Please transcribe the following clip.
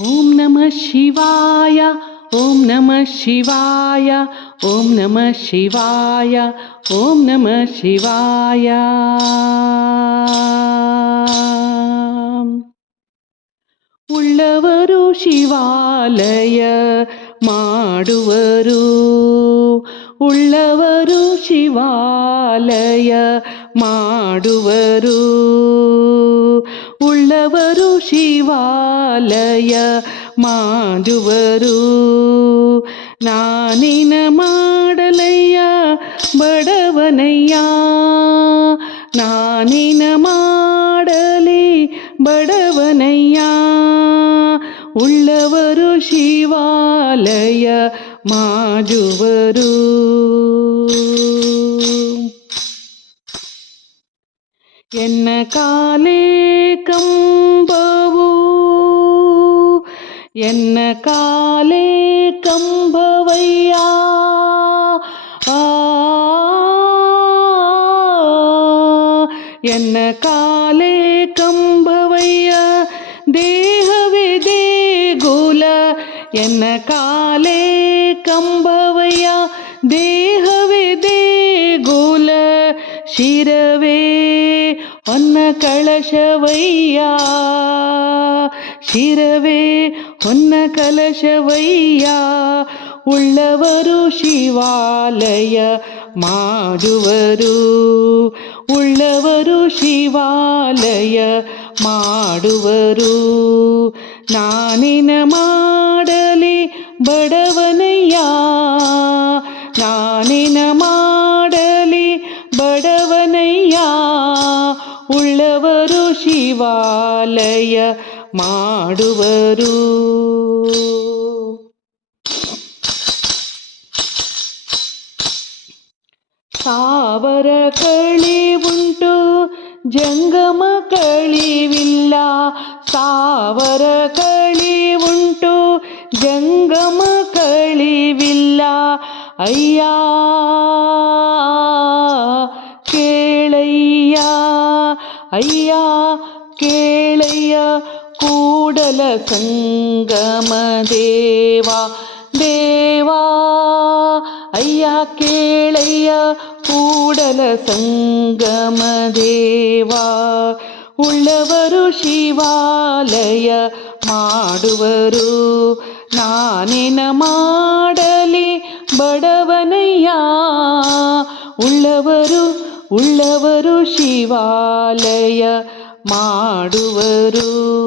ಓಂ ನಮಃ ಶಿವಾಯ ಓಂ ನಮಃ ಶಿವಾಯ ಓಂ ನಮಃ ಶಿವಾಯ ಓಂ ನಮಃ ಶಿವಾಯ. ಉಳ್ಳವರು ಶಿವಾಲಯ ಮಾಡುವರು, ಉಳ್ಳವರು ಶಿವಾಲಯ ಮಾಡುವರು, ಉಳ್ಳವರು ಶಿವಾಲಯ ಮಾಡುವರು. ನಾನಿನ ಮಾಡಲಯ್ಯ ಬಡವನಯ್ಯ, ನಾನಿನ ಮಾಡಲಿ ಬಡವನಯ್ಯ. ಉಳ್ಳವರು ಶಿವಾಲಯ ಮಾಡುವರು. ಎನ್ನ ಕಾಲೇ ಕಂಬವು, ಎನ್ನ ಕಾಲೇ ಕಂಬವಯ್ಯ. ಎನ್ನ ಕಾಲೇ ಕಂಬವಯ್ಯ, ದೇಹವೇ ದೇಗುಲ. ಎನ್ನ ಕಾಲೇ ಕಂಬವಯ್ಯ, ದೇಹವೇ ದೇಗುಲ. ಶಿರವೇ ಹೊನ್ನ ಕಳಶವಯ್ಯ, ಶಿರವೇ ಹೊನ್ನ ಕಲಶವಯ್ಯ. ಉಳ್ಳವರು ಶಿವಾಲಯ ಮಾಡುವರು, ಉಳ್ಳವರು ಶಿವಾಲಯ ಮಾಡುವರು. ನಾನಿನ ಮಾಡಲಿ ಬಡವನಯ್ಯ, ನಾನಿನ ಮಾಡಲಿ ಬಡವನಯ್ಯ. ಉಳ್ಳವರು ಶಿವಾಲಯ ಮಾಡುವರು. ಸಾವಿರ ಕಳಿವುಂಟು ಜಂಗಮ ಕಳಿವಿಲ್ಲ, ಸಾವಿರ ಕಳಿವುಂಟು ಜಂಗಮ ಕಳಿವಿಲ್ಲ. ಅಯ್ಯ ಕೇಳಯ್ಯ, ಅಯ್ಯ ಕೇಳಯ್ಯ ಕೂಡಲ ಸಂಗಮ ದೇವಾ ದೇವಾ. ಅಯ್ಯ ಕೇಳಯ್ಯ ಕೂಡಲ ಸಂಗಮ ದೇವಾ. ಉಳ್ಳವರು ಶಿವಾಲಯ ಮಾಡುವರು, ನಾನಿನ ಮಾಡಲಿ ಬಡವನಯ್ಯ. ಉಳ್ಳವರು ಉಳ್ಳವರು ಶಿವಾಲಯ ಮಾಡುವರು.